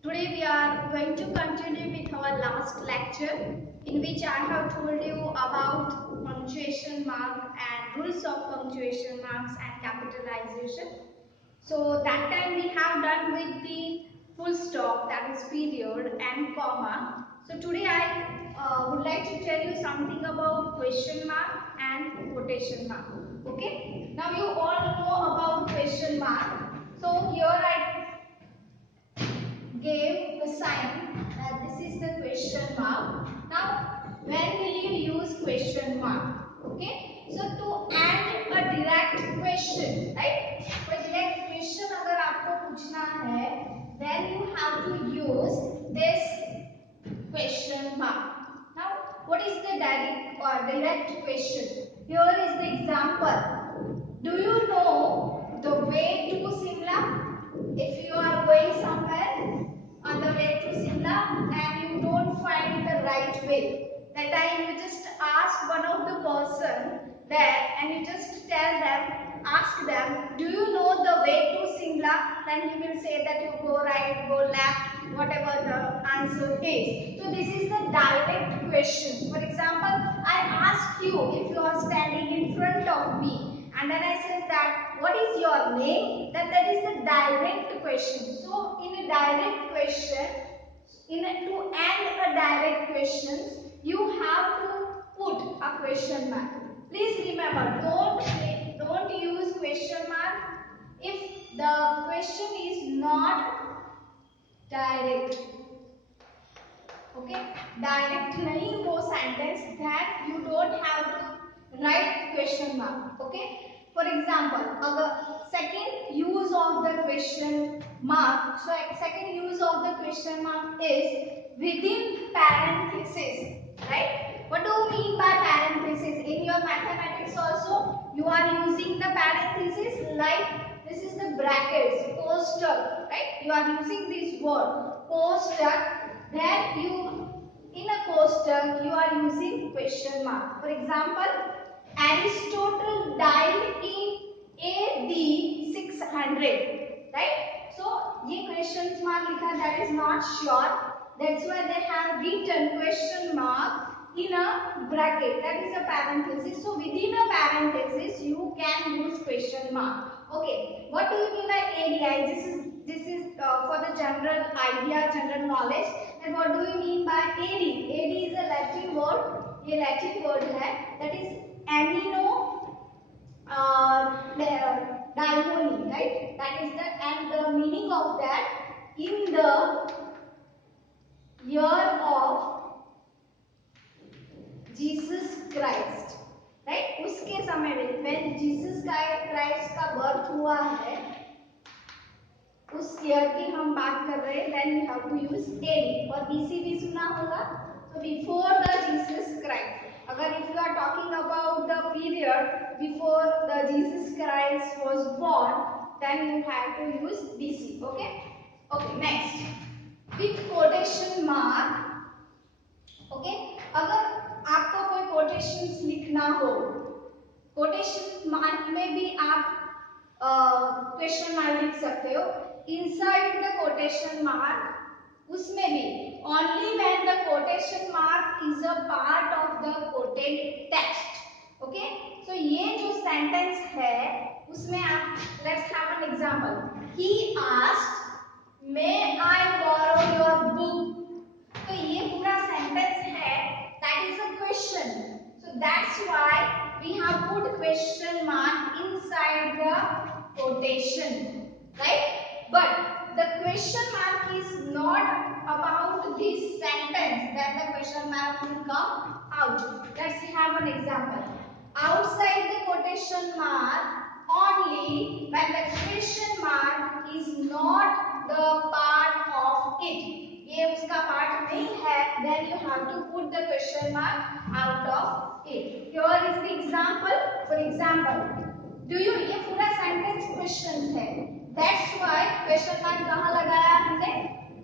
Today we are going to continue with our last lecture in which I have told you about punctuation mark and rules of punctuation marks and capitalization. So that time we have done with the full stop, that is period, and comma. So today I would like to tell you something about question mark and quotation mark. Okay. Now you all know about question mark. So here I gave the sign that this is the question mark. Now, when will you use question mark? Okay. So to add a direct question, right? कोई direct question अगर आपको पूछना है, then you have to use this question mark. Now, what is the direct question? Here is the example. Do you know the way to Simla? If you are going somewhere on the way to Simla and you don't find the right way, that time you just ask one of the person there and you just tell them, ask them, do you know the way to Simla? Then he will say that you go right, go left, whatever the answer is. So this is the direct question. For example, I ask you if you are standing in front of me and then I say that what is your name, then that is the direct question. So in a direct question, to end a direct question, you have to put a question mark. Please remember, don't use question mark if the question is not direct. Okay, direct नहीं वो sentence, that you don't have to write question mark. Okay. For example, अगर second use of the question mark, so second use of the question mark is within parenthesis, right? What do you mean by parenthesis? In your mathematics also, you are using the parenthesis, like this is the brackets, posture, right? You are using this word, posture. Then in a posture, you are using question mark. For example, Aristotle died in AD 600, right? So, ये question mark लिखा, that is not sure. That's why they have written question mark in a bracket. That is a parenthesis. So, within a parenthesis, you can use question mark. Okay. What do you mean by ADI? This is for the general idea, general knowledge. And what do you mean by AD? AD is a Latin word. ये Latin word है. That is amino diamoni, right? That is the meaning of that, in the year of Jesus Christ, right? उसके समय में when Jesus Christ का birth हुआ है, उस year की हम बात कर रहे हैं, then you have to use AD. और BC भी सुना होगा, so before the Jesus Christ. अगर if you are talking about the period before the Jesus Christ was born, then you have to use BC. Okay. Okay. Next, with quotation mark. Okay. अगर आपको कोई quotations लिखना हो, quotation mark में भी आप question mark लिख सकते हो. Inside the quotation mark, उसमें भी only when the quotation mark is a part of the quoted text. Okay. So ये जो sentence है उसमें आप, let's have an example. He asked, may I borrow your book? तो ये पूरा sentence है, that is a question. So that's why we have put question mark inside the quotation, right? But the question mark is not about this sentence, then the question mark will come out. Let's have an example. Outside the quotation mark, only when the question mark is not the part of it. ये उसका part नहीं है, then you have to put the question mark out of it. Here is the example. For example, do you, ये पूरा sentence question है. That's why question mark कहाँ लगाया हमने?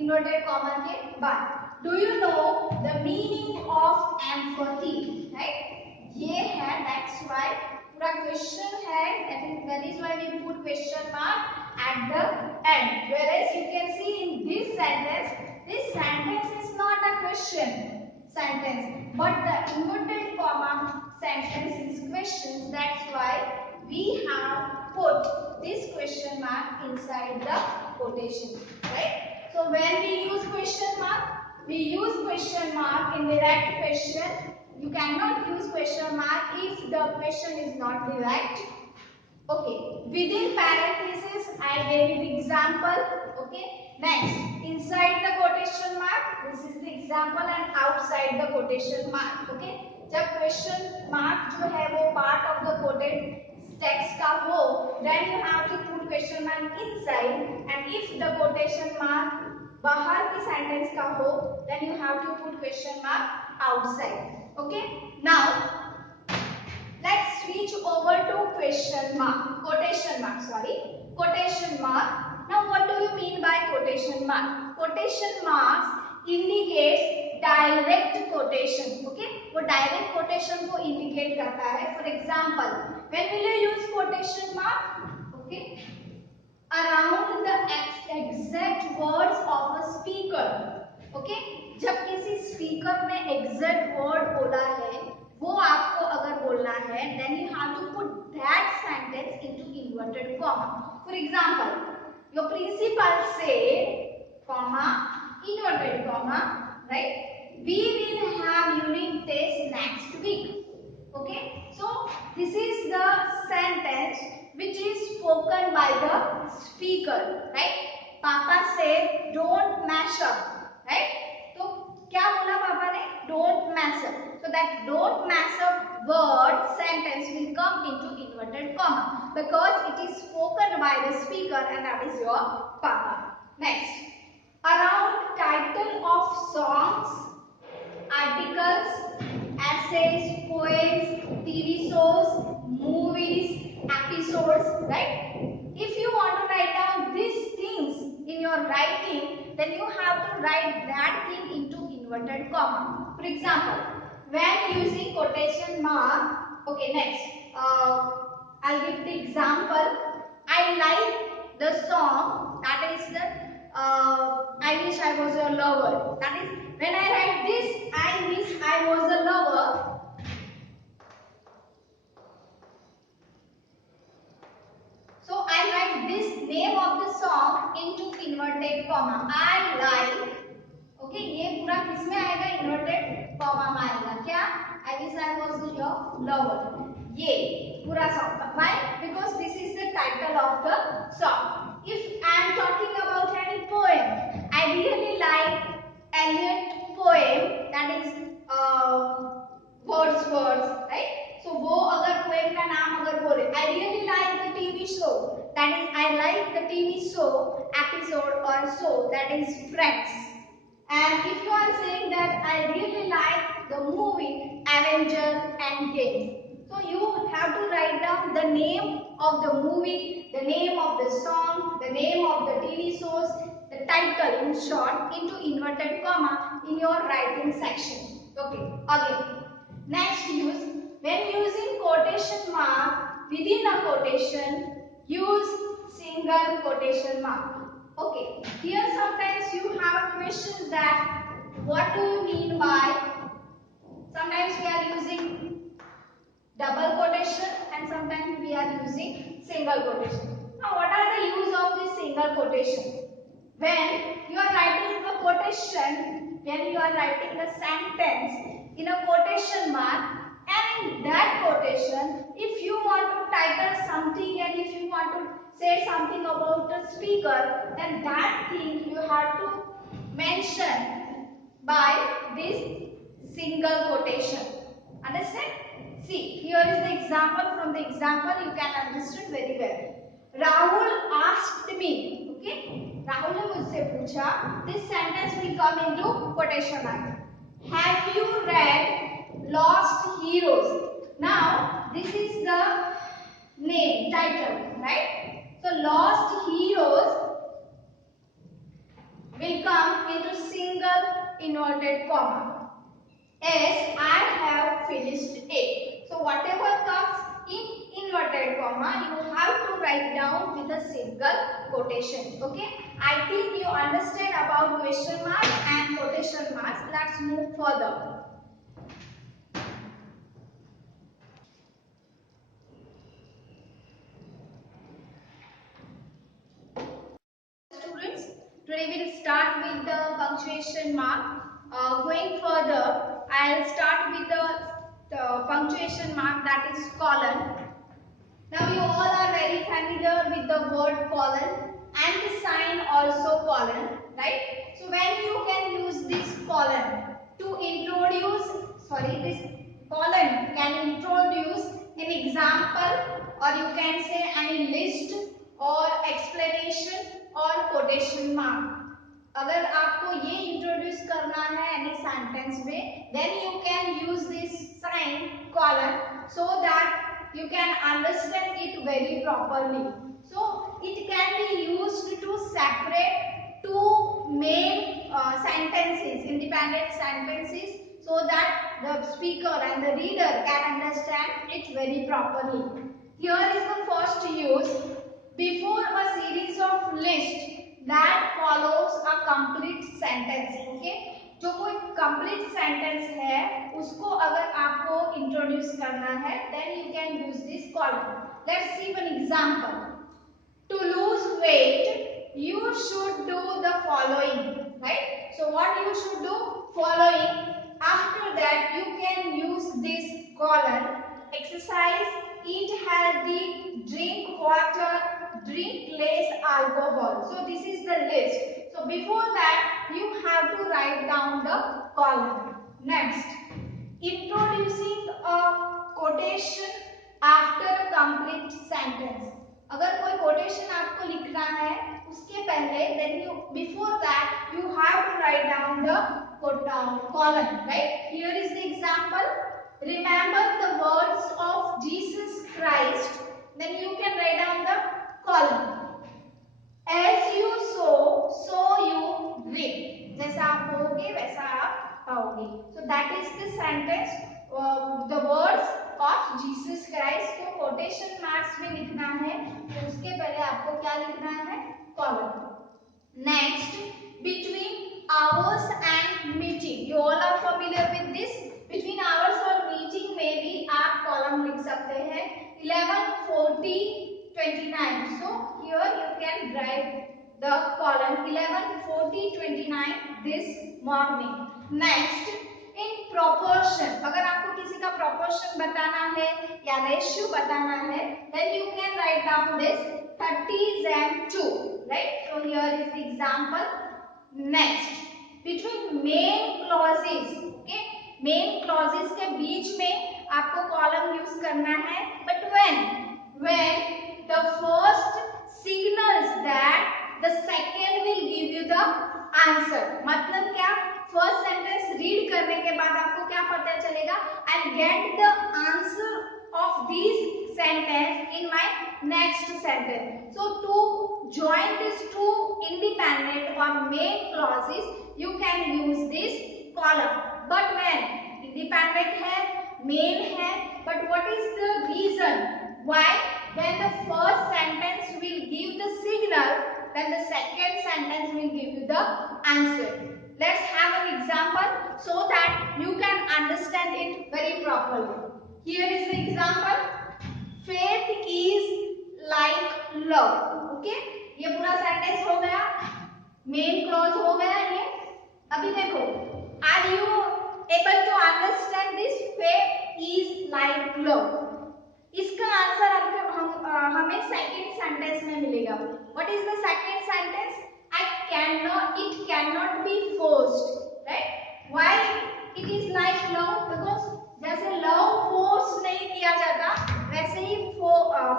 Inverted comma के बाद. Do you know the meaning of empathy? Right? ये है, that's why पूरा question है. That is why we put question mark at the end. Whereas you can see in this sentence. This sentence is not a question sentence, but the inverted comma sentence is questions. That's why we have put this question mark inside the quotation, right? So when we use question mark, we use question mark in direct question. You cannot use question mark if the question is not direct. Okay, within parenthesis, I gave you the example. Okay, next, inside the quotation mark, this is the example, and outside the quotation mark. Okay, जब question mark जो है वो part of the quoted text का हो, then you have to put question mark inside, and if the quotation mark बाहर की sentence का हो, then you have to put question mark outside. Okay, now let's switch over to question mark, quotation mark, sorry, quotation mark. Now what do you mean by quotation mark? Quotation marks indicates direct quotation. Okay, वो direct quotation को indicate करता है. For example, when will you use quotation mark? Okay, around the exact words of a speaker. Okay, जब किसी speaker ने exact word बोला है, वो आपको अगर बोलना है, then you have to put that sentence into inverted comma. For example, your principal said, comma, inverted comma, right? We will have unit test next week. Okay, so this is the sentence which is spoken by the speaker, right? Papa said, don't mash up, right? तो क्या बोला पापा ने? Don't mess up. So that don't mess up word sentence will come into inverted comma because it is spoken by the speaker, and that is your papa. Next, around title of songs, articles, essays, poems, TV shows, movies, episodes, right? If you want to write down these things in your writing, then you have to write that thing into inverted comma. For example, when using quotation mark, okay, next, I'll give the example. I like the song, that is the I wish I was your lover. That is, when I write this, I wish I was a lover. So I write this name of the song into inverted comma. I like. Okay, ये पूरा किसमें आएगा? Inverted comma में आएगा. क्या? I wish I was your lover. ये पूरा song. Why? Because this is the title of the song. If I am talking about any poem, I really like Eliot poem. That is Wordsworth, right? So वो अगर poem का नाम अगर बोले, I really like the TV show. That is, I like the TV show episode or show. That is Friends. And if you are saying that I really like the movie Avengers Endgame, so you have to write down the name of the movie, the name of the song, the name of the TV shows, the title in short into inverted comma in your writing section. Okay, again. Next, use when using quotation mark within a quotation, use single quotation mark. Okay, here sometimes you have questions that what do you mean by, sometimes we are using double quotation and sometimes we are using single quotation. Now what are the use of this single quotation? When you are writing a quotation, when you are writing a sentence in a quotation mark, and in that quotation, if you want to title something and if you want to say something about the speaker, then that thing you have to mention by this single quotation. Understand? See, here is the example. From the example you can understand very well. Rahul asked me. Okay? Rahul ने मुझसे पूछा. This sentence will come into quotation mark. Have you read Lost Heroes? Now, this is the name, title, right? So, Lost Heroes will come into single inverted comma. As I have finished it. So, whatever comes in inverted comma, you have to write down with a single quotation. Okay, I think you understand about question mark and quotation marks. Let's move further. Students, today we'll start with the punctuation mark. Going further, I'll start with the punctuation mark, that is colon. Now you all are very familiar with the word colon and the sign also colon, right? So when you can use this colon to introduce, this colon can introduce an example, or you can say any list or explanation or quotation mark. अगर आपको ये introduce करना है any sentence में, then you can use this sign colon so that you can understand it very properly. So it can be used to separate two main sentences, independent sentences, so that the speaker and the reader can understand it very properly. Here is the first use: before a series of list that follows a complete sentence. Okay, जो कोई complete sentence है उसको अगर आपको introduce करना है, then you can use this colon. Let's see one example. To lose weight, you should do the following, right? So what you should do? Following. After that, you can use this colon. Exercise, eat healthy, drink water, drink less alcohol. So this is the list. So before that, you have to write down the colon. Next, introducing a quotation after a complete sentence. अगर कोई quotation आपको लिखना है, उसके पहले then you before that you have to write down the colon, right? Here is the example. Remember the words of Jesus Christ. Then you can write down the colon. As you sow, so you reap. जैसा आप बोओगे वैसा आप पाओगे. So that is the sentence, the words of Jesus Christ. तो quotation marks में लिखना है, तो उसके पहले आपको क्या लिखना है? Colon. Next, between hours and meeting. You all are familiar with this. Between hours और meeting में भी आप column लिख सकते हैं. 11:40, 29. So here you can write the column 11:40, 29 this morning. Next, in proportion. अगर आपको किसी का proportion बताना है या ratio बताना है, then you can write down this 30:2. Right? So here is the example. Next, between main clauses. Okay? Main clauses के बीच में आपको column use करना है. But when the first signals that the second will give you the answer. मतलब क्या? First sentence read करने के बाद आपको क्या पता चलेगा? I'll get the answer of this sentence in my next sentence. So to join these two independent or main clauses, you can use this column. But when independent है, main है, but what is the reason why? When the first sentence will give the signal, then the second sentence will give you the answer. Let's have an example so that you can understand it very properly. Here is the example. Faith is like love. Okay? ये पूरा sentence हो गया, main clause हो गया ये. अभी देखो, are you able to understand this? Faith is like love. इसका आंसर हमें सेकंड सेंटेंस में मिलेगा. What is the second sentence? it cannot be forced, right? Why it is like love? Because जैसे love force नहीं किया जाता, वैसे ही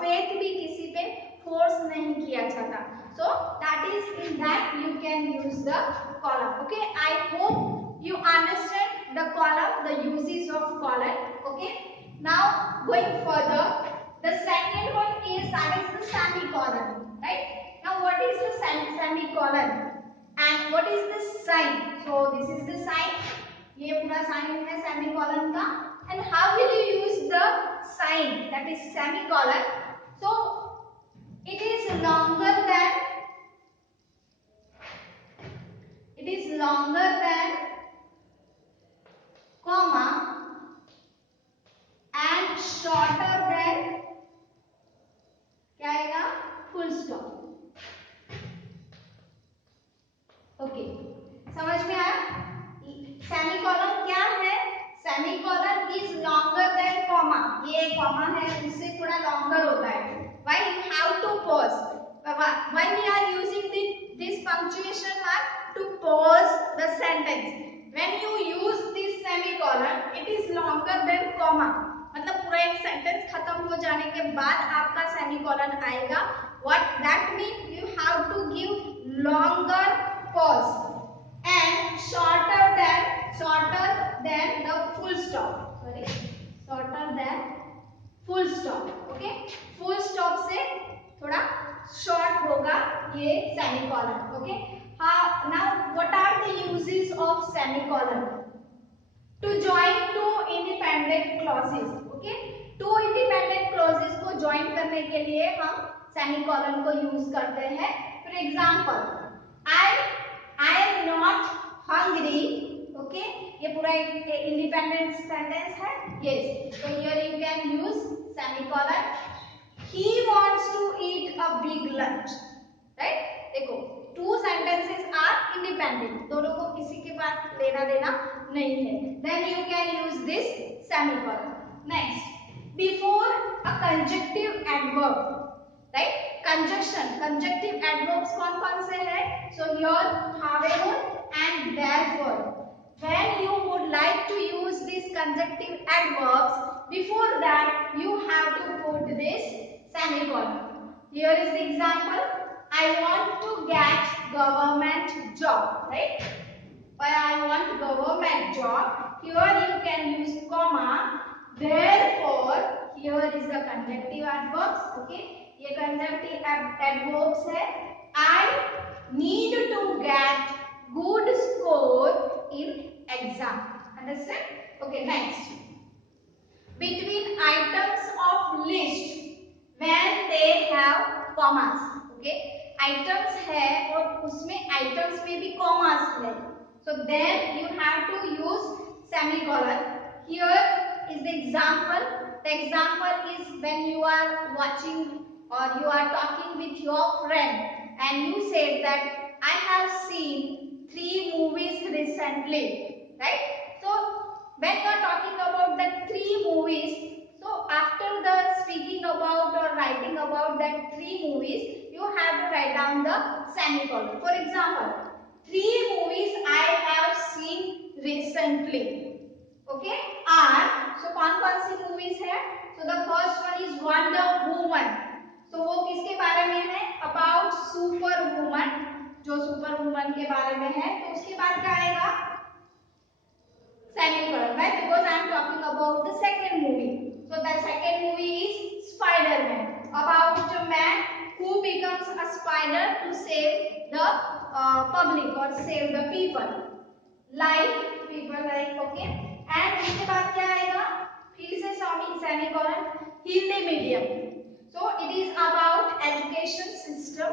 faith भी किसी पे force नहीं किया जाता. So that is in that you can use the column. Okay, I hope you understand the column, the uses of column. Okay. Now going further, the second one is that is the semicolon, right? Now what is the semicolon and what is the sign? So this is the sign. ये पूरा sign है semicolon का. And how will you use the sign, that is semicolon. So it is longer than comma and shorter than क्या आएगा full stop. Okay समझ में आया? Semicolon क्या है? Semicolon is longer than comma. ये कॉमा है उससे थोड़ा लॉन्गर होता है. Why you have to pause? When we are using this punctuation mark to pause the sentence. When you use this semicolon, it is longer than comma. मतलब पूरा एक sentence खत्म हो जाने के बाद आपका सेमीकोलन आएगा. What that means? You have to give longer pause and shorter than the full stop. Sorry, shorter than full stop. Okay, full stop से थोड़ा short होगा ये semicolon. Okay, now what are the uses of semicolon? To join two independent clauses. Okay, two independent clauses को join करने के लिए हम semicolon को use करते हैं. For example, I am not hungry. Okay, ये पूरा एक independent sentence है. Yes, so here you can use semicolon. He wants to eat a big lunch. Right? देखो, two sentences are independent. दोनों को किसी के पास लेना देना नहीं है. Then you can use this semicolon. Next, before a conjunctive adverb. Right? Conjunctive adverbs कौन से हैं? So here, however and therefore. When you would like to use these conjunctive adverbs, before that you have to put this semicolon. Here is the example. I want to get government job. Right? But I want government job. Here you can use comma. Therefore, here is the conjunctive adverbs. Okay, ये conjunctive adverbs है. I need to get good score in exam. Understand? Okay, next. Between items of list when they have commas. Okay, items है और उसमें items में भी commas है. So then you have to use semicolon. Here is the example. The example is when you are watching or you are talking with your friend and you said that I have seen 3 movies recently. Right? So when you are talking about the 3 movies, so after the speaking about or writing about that 3 movies, you have to write down the semicolon. For example, 3 movies I have seen recently. Okay, so कौन सी movies है? So the first one is Wonder Woman. So वो किसके बारे में है? About Superwoman. जो Superwoman के बारे में है. तो उसके बाद क्या आएगा? Semicolon. Right? Because I am talking about the second movie. So the second movie is Spider-Man. About a man who becomes a spider to save the public or save the people. Okay. And उसके बाद क्या आएगा? फिर से semicolon. Hindi medium. So it is about education system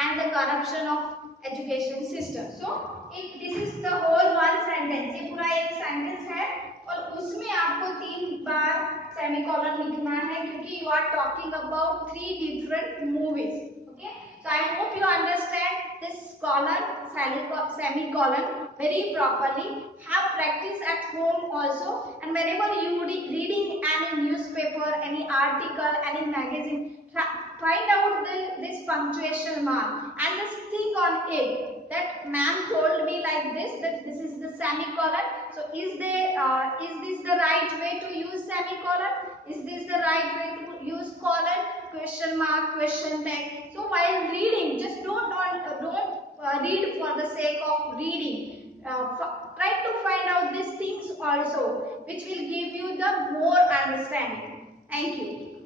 and the corruption of education system. So this is the whole one sentence. ये पूरा एक sentence है और उसमें आपको 3 बार semicolon लिखना है क्योंकि you are talking about 3 different movies. Okay. So I hope you understand this semicolon very properly. Have practice at home also, and whenever you reading any newspaper, any article, any magazine, find out this punctuation mark and just think on it that ma'am told me like this, that this is the semicolon. So is this the right way to use semicolon? Is this the right way to use colon, question mark, question tag? So while reading, just don't read for the sake of reading. Try to find out these things also, which will give you the more understanding. Thank you.